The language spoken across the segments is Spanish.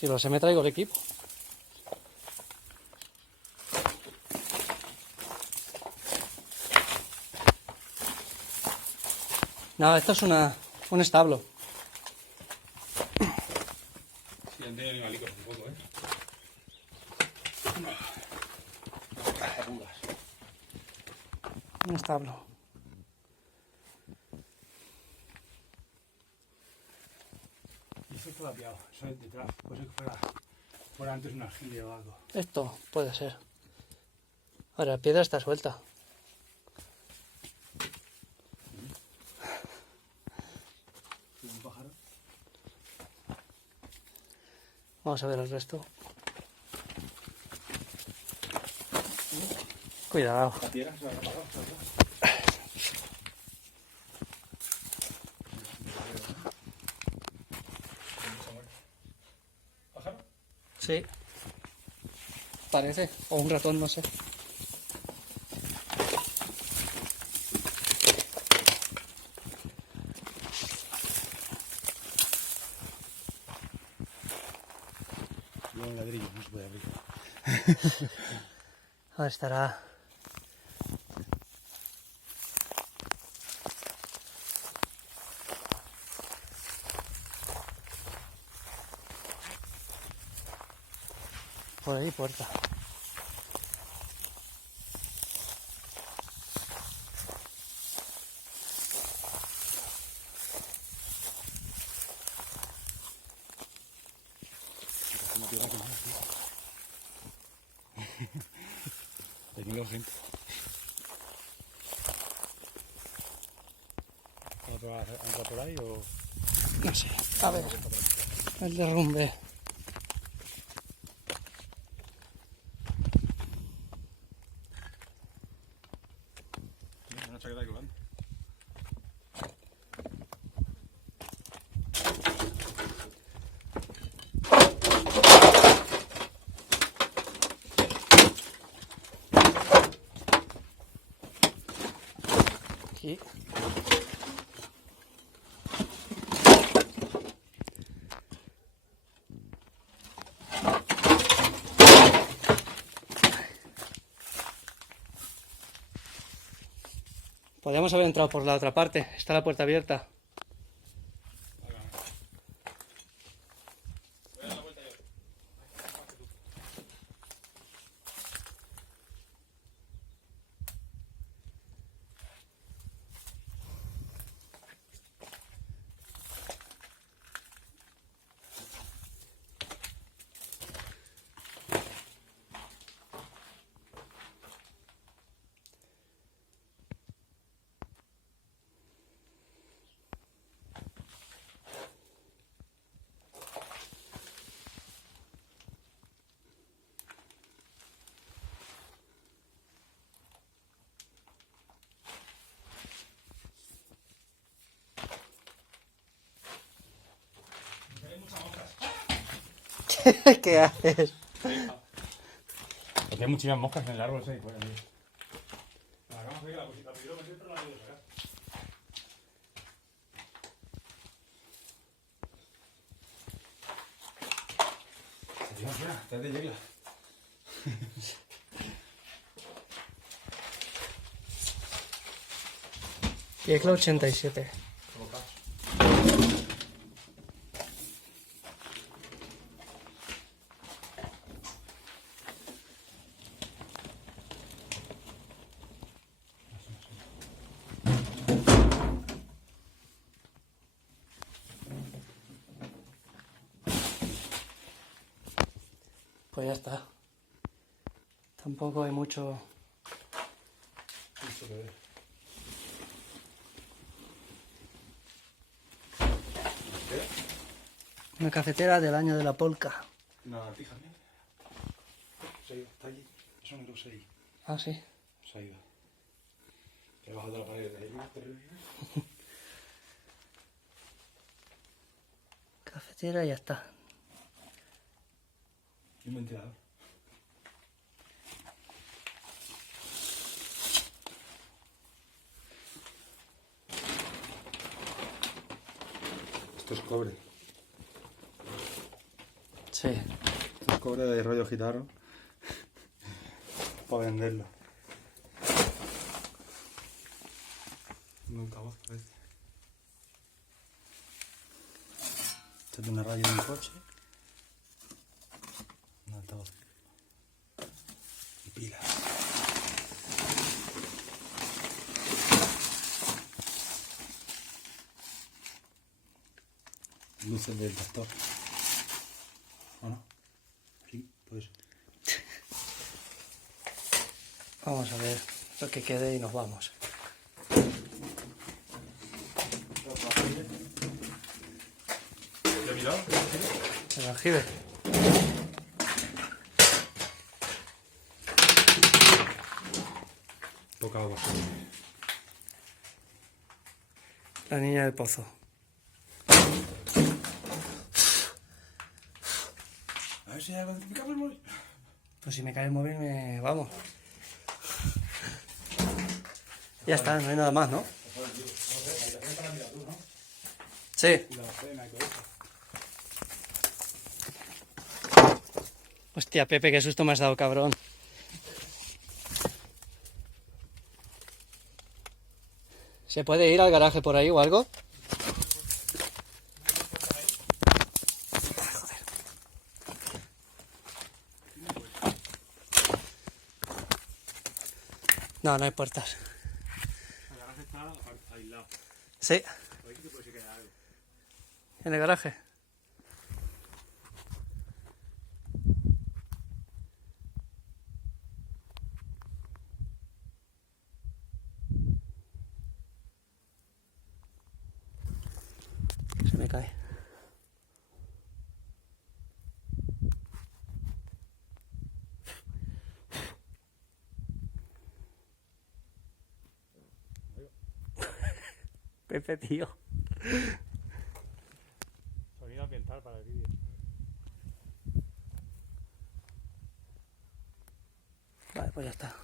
Si lo sé, me traigo el equipo. No, esto es un establo. Sí, han tenido animalicos un poco, ¿eh? Un establo. Y eso está lapiado, eso es detrás. Puede ser que fuera antes un aljibia o algo. Esto puede ser. Ahora, la piedra está suelta. ¿Un pájaro? Vamos a ver el resto. Cuidado. La piedra se ha apagado, se ha apagado. ¿Pájaro? Sí. Parece. O un ratón, no sé. Luego un ladrillo, no se puede abrir. Ahora estará. Por ahí, puerta. Una piedra que no es, tío. Tengo gente. ¿Entra por ahí o...? No sé. A ver. El derrumbe. Una chaqueta colgando. Aquí. Podríamos haber entrado por la otra parte. Está la puerta abierta. ¿Qué haces? Porque hay muchísimas moscas en el árbol ese y fuera, tío. Hagamos ahí que la cosita primero me siempre no la puedo sacar. Mira, te has de yegla. Yecla 87. Pues ya está. Tampoco hay mucho. Mucho que ver. ¿Qué? Una cafetera del año de la polca. Una lagartija, mira. Se ha ido, está allí. Eso negro se ha ido. Ah, sí. Se ha ido. Debajo de la pared de ahí, terrible. Cafetera y ya está. Y un ventilador. Esto es cobre. Sí. Esto es cobre de rollo gitano. Para venderlo. Un altavoz parece. Esto es de una radio de un coche. Un altavoz. Y pilas. Luces del tractor. ¿O no? Sí, pues. Vamos a ver lo que quede y nos vamos. ¿Lo he mirado? El aljibe. Poca agua. La niña del pozo. A ver si hay algo de mi cable, móvil. Pues si me cae el móvil, me vamos. Ya está, no hay nada más, ¿no? Sí. Y la cena y todo eso. Hostia, Pepe, qué susto me has dado, cabrón. ¿Se puede ir al garaje por ahí o algo? Joder. No, no hay puertas. El garaje está aislado. Sí, A ver si puede ser que haya algo. en el garaje. Se me cae. Pepe, tío. Sonido ambiental para el vídeo. Vale, pues ya está.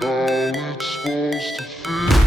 How it's supposed to feel.